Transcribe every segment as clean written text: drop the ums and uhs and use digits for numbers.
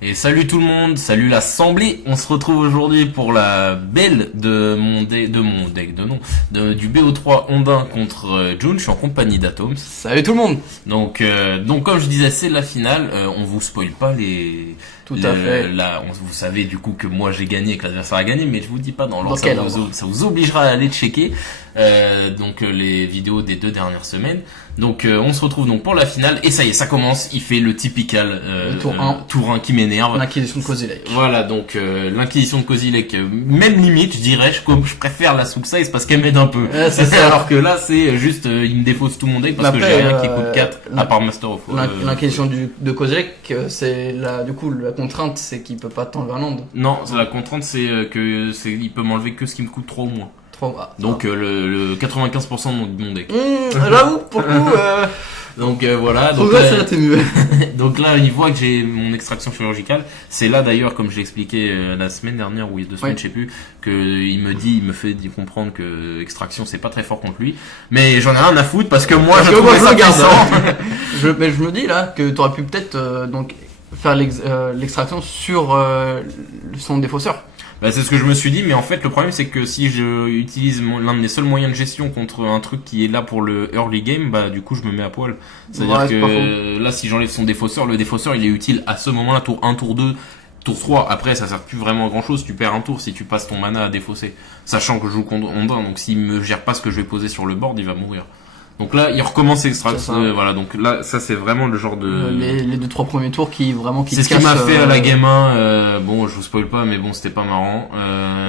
Et salut tout le monde, salut l'assemblée. On se retrouve aujourd'hui pour la belle de mon deck, du BO3 Ondin contre June. Je suis en compagnie d'Atoms. Salut tout le monde. Donc comme je disais, c'est la finale. On vous spoil pas les. Tout à fait. Vous savez du coup que moi j'ai gagné et que l'adversaire a gagné, mais je vous dis pas dans l'ordre. Ça vous obligera à aller checker. Les vidéos des 2 dernières semaines. Donc on se retrouve donc pour la finale et ça y est, ça commence. Il fait le typical tour 1 qui m'énerve. L'inquisition de Kozilek. Voilà, donc l'inquisition de Kozilek, même limite, je dirais, je préfère la Soulsize parce qu'elle m'aide un peu. C'est ça. Alors que là, c'est juste, il me défausse tout mon deck parce que j'ai rien qui coûte 4 à part Master of L'inquisition de Kozilek, c'est la contrainte, c'est qu'il peut pas t'enlever un land. Non, la contrainte, c'est il peut m'enlever que ce qui me coûte 3 ou moins. Donc le 95% de mon deck. J'avoue, pour le coup. Donc voilà. Donc, t'es mieux. Donc là, il voit que j'ai mon extraction chirurgicale. C'est là d'ailleurs, comme je l'ai expliqué la semaine dernière ou il y a 2 semaines, je sais plus, que il me fait comprendre que extraction c'est pas très fort contre lui. Mais j'en ai rien à foutre parce que moi je trouve ça puissant. Mais je me dis là que t'aurais pu peut-être donc faire l'extraction sur son défausseur. Bah, c'est ce que je me suis dit, mais en fait le problème c'est que si je utilise l'un de mes seuls moyens de gestion contre un truc qui est là pour le early game, bah du coup je me mets à poil. C'est-à-dire que là si j'enlève son défausseur, le défausseur il est utile à ce moment-là, tour 1, tour 2, tour 3. Après ça sert plus vraiment à grand chose, tu perds un tour si tu passes ton mana à défausser. Sachant que je joue contre Ondin, donc s'il me gère pas ce que je vais poser sur le board, il va mourir. Donc là, il recommence extraction. Voilà, donc là, ça c'est vraiment le genre de les 2-3 premiers tours qui c'est ce qui m'a fait à la game 1. Bon, je vous spoil pas, mais bon, c'était pas marrant.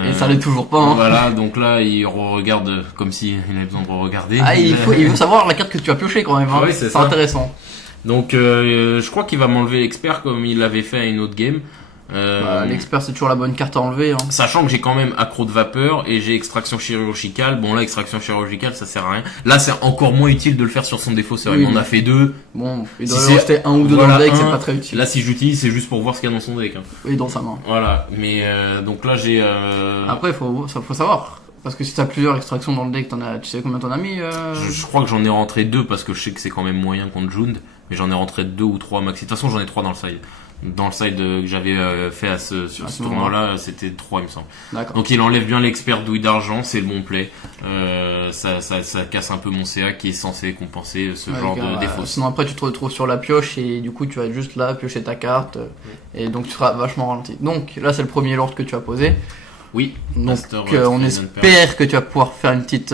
Et ça l'est toujours pas. Hein. Voilà, donc là, il regarde comme si il avait besoin de regarder. Ah, il veut savoir la carte que tu as pioché quand même. Hein. Ouais, c'est intéressant. Donc, je crois qu'il va m'enlever l'expert comme il l'avait fait à une autre game. L'expert c'est toujours la bonne carte à enlever. Hein. Sachant que j'ai quand même accro de vapeur et j'ai extraction chirurgicale. Bon là extraction chirurgicale ça sert à rien. Là c'est encore moins utile de le faire sur son défausseur. Il m'en a fait 2. Bon, il doit rester 1 ou 2 dans le deck, c'est pas très utile. Là si j'utilise c'est juste pour voir ce qu'il y a dans son deck. Hein. Oui, dans sa main. Voilà, mais donc là j'ai. Après faut savoir. Parce que si t'as plusieurs extractions dans le deck, tu sais combien t'en as mis je crois que j'en ai rentré 2 parce que je sais que c'est quand même moyen contre Jund. Mais j'en ai rentré 2 ou 3 maxi. De toute façon j'en ai 3 dans le side. Dans le side que j'avais fait sur ce tournoi-là, c'était 3 il me semble. D'accord. Donc il enlève bien l'expert douille d'argent, c'est le bon play. Ça casse un peu mon CA qui est censé compenser ce genre de défaut. Sinon après tu te retrouves sur la pioche et du coup tu vas juste là piocher ta carte et donc tu seras vachement ralenti. Donc là c'est le premier lord que tu as posé. Oui. Donc on espère que tu vas pouvoir faire une petite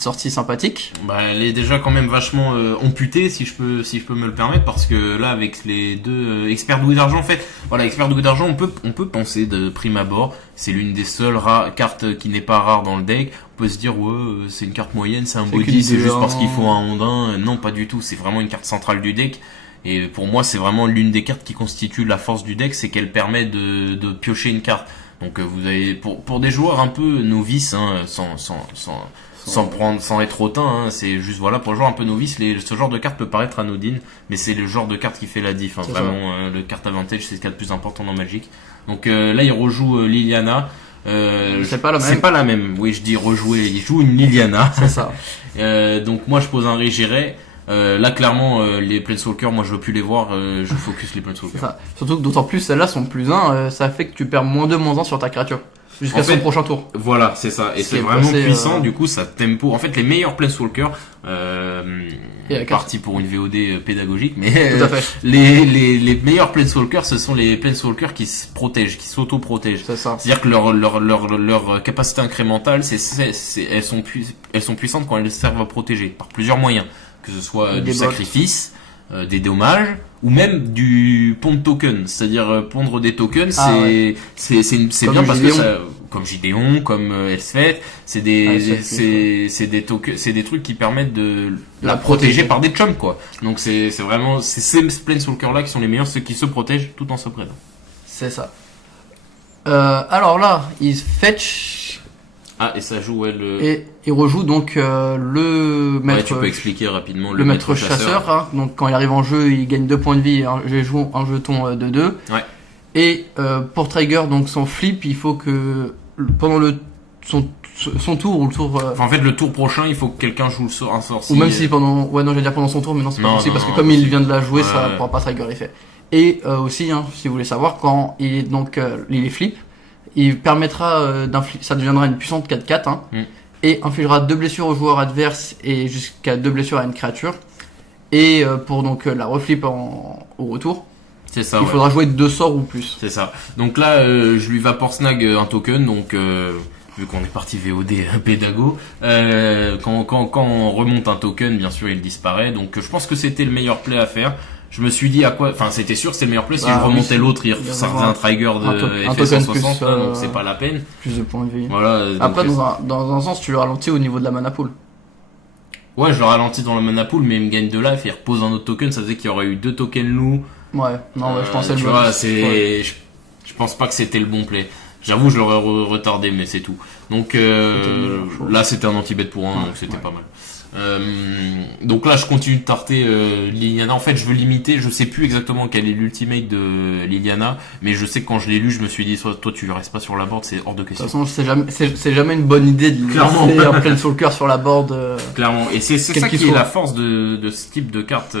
sortie sympathique. Bah elle est déjà quand même vachement amputée si je peux me le permettre parce que là avec les 2 experts doués d'argent en fait, voilà expert doué d'argent on peut penser de prime abord, c'est l'une des seules cartes qui n'est pas rare dans le deck. On peut se dire ouais c'est une carte moyenne, c'est un body, c'est juste parce qu'il faut un Ondin. Non pas du tout, c'est vraiment une carte centrale du deck. Et pour moi c'est vraiment l'une des cartes qui constitue la force du deck, c'est qu'elle permet de piocher une carte. Donc vous avez pour des joueurs un peu novices hein, sans être hautain hein, c'est juste voilà pour les joueurs un peu novices ce genre de carte peut paraître anodine mais c'est le genre de carte qui fait la diff hein, vraiment le carte advantage c'est ce qu'il y a de plus important dans Magic. Donc là il rejoue Liliana. C'est pas la même. C'est pas la même. Oui, je dis rejouer, il joue une Liliana. C'est ça. Donc moi je pose un Régiré. Là clairement les Planeswalkers moi je veux plus les voir, je focus les Planeswalkers. Ça. Surtout que d'autant plus celles-là sont plus 1, ça fait que tu perds moins 2 moins 1 sur ta créature jusqu'à son prochain tour. Voilà, c'est ça et c'est vraiment puissant du coup ça tempo. En fait les meilleurs Planeswalkers parti pour une VOD pédagogique mais tout à fait. les meilleurs Planeswalkers ce sont les Planeswalkers qui se protègent, qui s'auto-protègent. C'est ça. C'est-à-dire que leur capacité incrémentale elles sont puissantes quand elles servent à protéger par plusieurs moyens. Que ce soit du sacrifice, des dommages, ou même du pond token, c'est-à-dire pondre des tokens, c'est bien parce que ça, comme Gideon, comme Elspeth, c'est des tokens, c'est des trucs qui permettent de la protéger par des chums quoi. Donc c'est vraiment ces Planeswalkers là qui sont les meilleurs, ceux qui se protègent tout en se prédant. C'est ça. Alors là, il fetch. Ah, et ça joue Et il rejoue donc le maître. Ouais, tu peux expliquer rapidement le maître chasseur. Hein. Donc quand il arrive en jeu, il gagne 2 points de vie. Je joue un jeton de 2. Ouais. Et pour Trigger, donc son flip, il faut que pendant son tour ou le tour. Enfin, en fait, le tour prochain, il faut que quelqu'un joue un sorcier. Ou même si pendant. Ouais, non, j'allais dire pendant son tour, mais non, c'est pas possible parce que comme il vient de la jouer, ça pourra pas Trigger l'effet. Et aussi, hein, si vous voulez savoir, quand il est flip, il permettra ça deviendra une puissante 4-4, hein, et infligera 2 blessures aux joueurs adverses et jusqu'à 2 blessures à une créature. Et pour donc la reflip au retour, c'est ça, il faudra jouer 2 sorts ou plus. C'est ça. Donc là, je lui vapor snag un token, donc vu qu'on est parti VOD pédago, quand on remonte un token, bien sûr, il disparaît. Donc je pense que c'était le meilleur play à faire. Je me suis dit c'était sûr que c'était le meilleur play. Si je remontais l'autre, il sortait un trigger de FS 160, donc c'est pas la peine. Plus de points de vie. Voilà. Après, dans un sens, tu le ralentis au niveau de la mana pool. Ouais, je le ralentis dans la mana pool, mais il me gagne de life, il repose un autre token, ça faisait qu'il y aurait eu 2 tokens loups. Ouais, je pensais tu vois, je pense pas que c'était le bon play. J'avoue, je l'aurais retardé, mais c'est tout. Donc là, c'était un anti-bet pour 1, donc c'était pas mal. Donc là, je continue de tarter Liliana. En fait, je veux limiter. Je sais plus exactement quel est l'ultimate de Liliana, mais je sais que quand je l'ai lu, je me suis dit, soit toi, tu restes pas sur la board, c'est hors de question. De toute façon, c'est jamais une bonne idée de laisser un Planeswalker sur la board. Clairement. Et c'est ça qui est la force de ce type de carte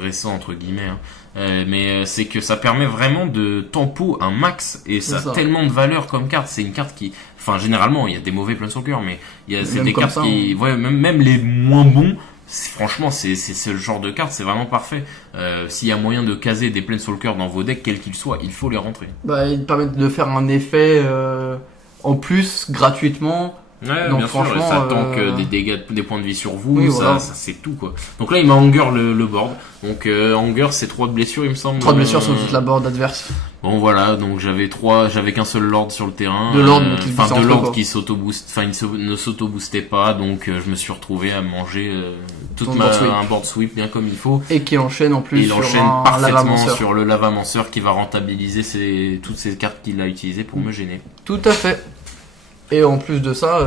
récent entre guillemets. Hein. Mais c'est que ça permet vraiment de tempo un max et ça a tellement de valeur comme carte. C'est une carte qui, enfin généralement il y a des mauvais Planeswalkers, mais c'est des cartes qui, même les moins bons, franchement c'est ce genre de carte, c'est vraiment parfait. S'il y a moyen de caser des Planeswalkers dans vos decks, quels qu'ils soient, il faut les rentrer. Ils permettent de faire un effet en plus gratuitement. Ouais, donc bien sûr, ça tank des dégâts, des points de vie sur vous, ça c'est tout quoi. Donc là il m'a Anger le board. Donc Anger c'est 3 de blessures il me semble. 3 de blessures sur toute la board adverse. Bon voilà, donc j'avais qu'un seul Lord sur le terrain. Deux Lords qui s'auto-boost, ne s'auto-boostait pas, donc je me suis retrouvé à manger un board sweep bien comme il faut. Et qui enchaîne en plus parfaitement sur le Lavamanceur qui va rentabiliser toutes ces cartes qu'il a utilisées pour me gêner. Tout à fait. Et en plus de ça,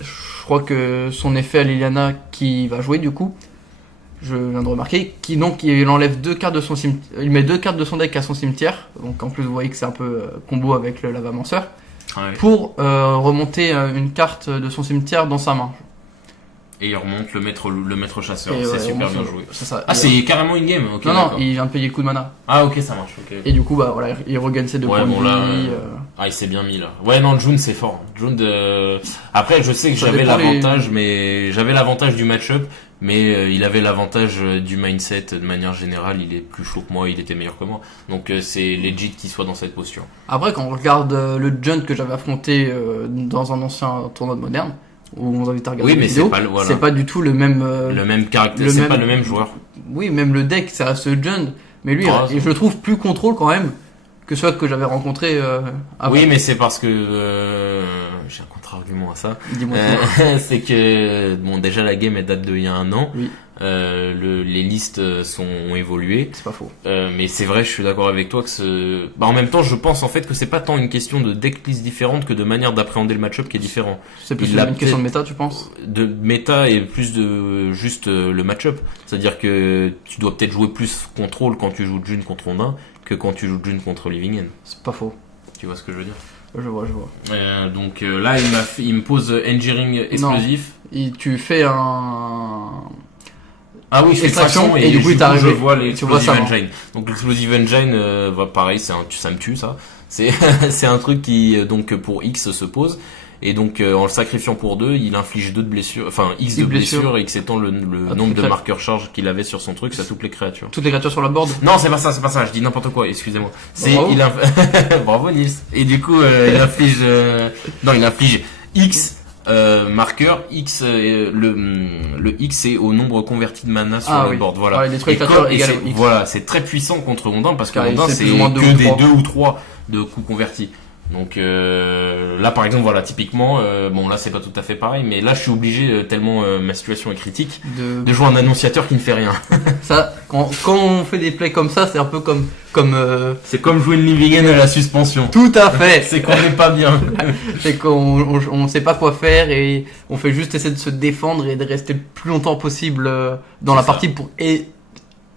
je crois que son effet à Liliana qui va jouer du coup, je viens de remarquer, il enlève 2 cartes de son cimetière, il met 2 cartes de son deck à son cimetière, donc en plus vous voyez que c'est un peu combo avec le Lavamanceur, pour remonter une carte de son cimetière dans sa main. Et il remonte le maître chasseur, c'est super bien joué. C'est ça. Ah, c'est carrément une game, ok. Non, il vient de payer le coup de mana. Ah, ok, ça marche, ok. Et du coup, il regagne ses 2 points de vie. Ah, il s'est bien mis là. Ouais, non, June c'est fort. June, après, je sais que j'avais l'avantage du match-up, mais il avait l'avantage du mindset de manière générale. Il est plus chaud que moi, il était meilleur que moi. Donc c'est legit qu'il soit dans cette posture. Après, quand on regarde le Jund que j'avais affronté dans un ancien tournoi de Moderne, où on invite à regarder oui, mais vidéo, c'est pas du tout le même caractère, c'est pas le même joueur. Oui, même le deck, ça reste Jund, mais lui, je le trouve plus contrôle quand même que celui que j'avais rencontré avant. Oui, mais c'est parce que j'ai un contre-argument à ça. Dis-moi. C'est que déjà la game elle date de il y a un an. Oui. Les listes ont évolué. C'est pas faux. Mais c'est vrai, je suis d'accord avec toi que en même temps, je pense en fait que c'est pas tant une question de deck list différente que de manière d'appréhender le match-up qui est différent. C'est plus une question de méta, tu penses? De méta et plus de juste le match-up. C'est-à-dire que tu dois peut-être jouer plus contrôle quand tu joues June contre Ondin que quand tu joues June contre Living End. C'est pas faux. Tu vois ce que je veux dire? Je vois. Donc là, il me pose Engineering explosif. Tu fais un... Ah oui, je fais extraction et du coup je vois l'Explosive Engine. Donc l'Explosive Engine, pareil, ça me tue ça. C'est un truc qui donc pour X se pose. Et donc en le sacrifiant pour 2, il inflige 2 de blessures, enfin X de blessures, X étant le nombre de marqueurs charge qu'il avait sur son truc, c'est à toutes les créatures. Toutes les créatures sur la board? Non, c'est pas ça, je dis n'importe quoi, excusez-moi. Bravo Nils. Et du coup, il inflige X marqueur, X le X est au nombre converti de mana sur le board, voilà. Les 3 créatures égales au X. Voilà, c'est très puissant contre Ondin parce que Ondin c'est que des 2 ou 3 de coups convertis. Donc là par exemple voilà typiquement là c'est pas tout à fait pareil mais là je suis obligé tellement ma situation est critique de jouer un annonciateur qui ne fait rien. Ça quand on fait des plays comme ça c'est un peu comme c'est comme jouer une Living End à la suspension. Tout à fait. C'est qu'on n'est pas bien. C'est qu'on sait pas quoi faire et on fait juste essayer de se défendre et de rester le plus longtemps possible dans la partie pour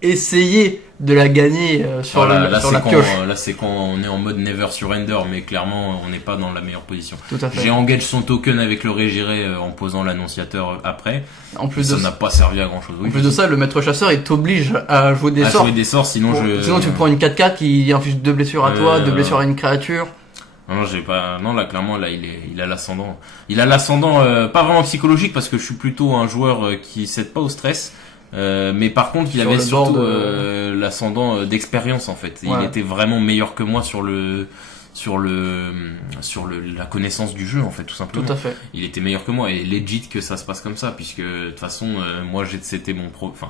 essayer de la gagner sur, Voilà, là, sur c'est la quand, pioche. là c'est quand on est en mode never surrender, mais clairement on n'est pas dans la meilleure position. Tout à fait. J'ai engagé son token avec le Régiré en posant l'annonciateur après. En plus Ça de n'a pas servi à grand chose. En plus de ça, le maître chasseur il t'oblige à jouer des à sorts. jouer des sorts, sinon Sinon tu prends une 4-4 qui inflige 2 blessures à toi, 2 blessures à une créature. Non, j'ai pas. Non, là, clairement, là, il a l'ascendant. Il a l'ascendant, pas vraiment psychologique, parce que je suis plutôt un joueur qui cède pas au stress. Mais par contre, il Sur avait le surtout board, l'ascendant d'expérience en fait. Ouais. Il était vraiment meilleur que moi sur la connaissance du jeu en fait, tout simplement. Tout à fait. Il était meilleur que moi et legit que ça se passe comme ça, puisque de toute façon, moi c'était mon pro. Enfin,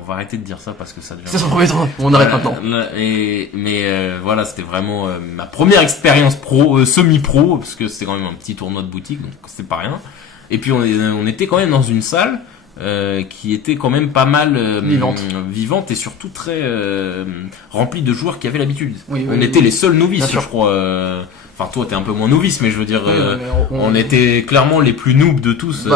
on va arrêter de dire ça parce que ça devient. C'est son premier tour. On arrête maintenant. Voilà, c'était vraiment ma première expérience pro, semi-pro, parce que c'était quand même un petit tournoi de boutique, donc c'est pas rien. Et puis on était quand même dans une salle qui était quand même pas mal vivante et surtout très remplie de joueurs qui avaient l'habitude. Oui, on oui, était oui. les seuls novices, Bien sûr. je crois. Enfin, toi, t'es un peu moins novice, mais je veux dire, Oui, mais on était clairement les plus noobs de tous.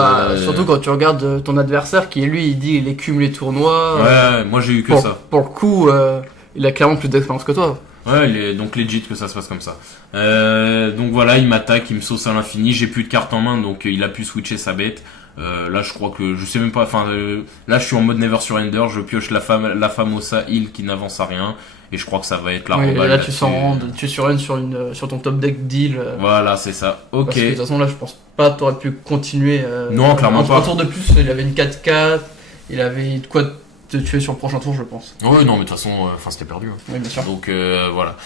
Surtout quand tu regardes ton adversaire qui lui il dit il écume les tournois. Ouais, moi j'ai eu que ça. Pour le coup, il a clairement plus d'expérience que toi. Ouais, donc legit que ça se passe comme ça. Donc voilà, il m'attaque, il me sauce à l'infini, j'ai plus de cartes en main, donc il a pu switcher sa bête. Là, je crois que je sais même pas. Enfin, là, je suis en mode never surrender. Je pioche la famosa heal qui n'avance à rien, et je crois que ça va être la Oui, remballe. là, tu surrun sur ton top deck deal. Voilà, c'est ça. Ok. Parce que de toute façon, là, je pense pas que t'aurais pu continuer. Non, clairement pas. Un tour de plus, il avait une 4-4, il avait de quoi te tuer sur le prochain tour, je pense. Ouais, non, mais de toute façon, c'était perdu. Hein. Oui, bien sûr. Donc voilà.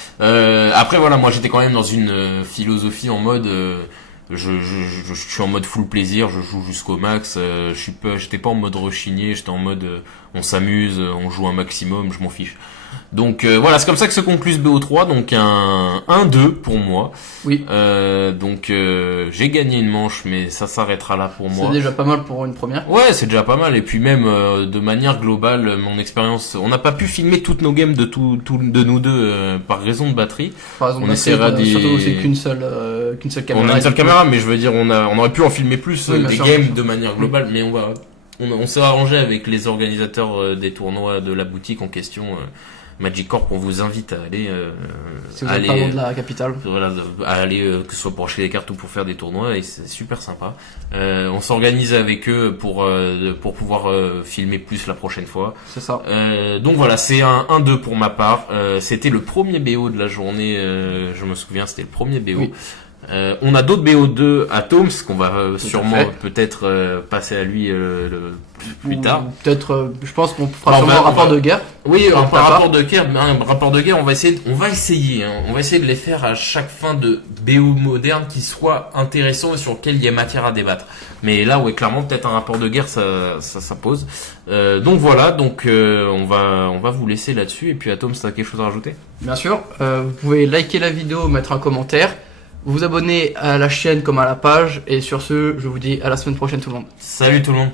Après, voilà, moi, j'étais quand même dans une philosophie en mode. Je suis en mode full plaisir, je joue jusqu'au max. J'étais pas en mode rechigné, j'étais en mode on s'amuse, on joue un maximum, je m'en fiche. Donc voilà, c'est comme ça que se conclut ce BO3, donc un 1-2 pour moi. Oui. Donc j'ai gagné une manche, mais ça s'arrêtera là pour moi. C'est déjà pas mal pour une première. Ouais, c'est déjà pas mal. Et puis même de manière globale, mon expérience, on n'a pas pu filmer toutes nos games de nous deux par raison de batterie. Par exemple, On essaiera surtout c'est qu'une seule caméra. On a une seule caméra, mais je veux dire, on aurait pu en filmer plus Oui, bien des sûr, games bien sûr. de manière globale, mais on s'est arrangé avec les organisateurs des tournois de la boutique en question, Magic Corp. On vous invite à aller, Si vous êtes pas loin de la capitale. voilà, à aller que ce soit pour acheter des cartes ou pour faire des tournois, et c'est super sympa. On s'organise avec eux pour pouvoir filmer plus la prochaine fois. C'est ça. Donc voilà, c'est un 1-2 pour ma part. C'était le premier BO de la journée, je me souviens, c'était le premier BO. Oui. On a d'autres BO2 à Toms qu'on va sûrement fait. peut-être passer à lui plus tard. Ou peut-être, je pense qu'on fera Bah, sûrement un rapport de guerre. Oui, Pour un ta part. rapport de guerre, on va essayer de les faire à chaque fin de BO moderne qui soit intéressant et sur lequel il y a matière à débattre. Mais là, ouais, clairement, peut-être un rapport de guerre, ça pose. Donc voilà, on va vous laisser là-dessus. Et puis, Atom, t'as quelque chose à rajouter? Bien sûr, vous pouvez liker la vidéo, mettre un commentaire, vous abonner à la chaîne comme à la page, et sur ce, je vous dis à la semaine prochaine tout le monde. Salut tout le monde!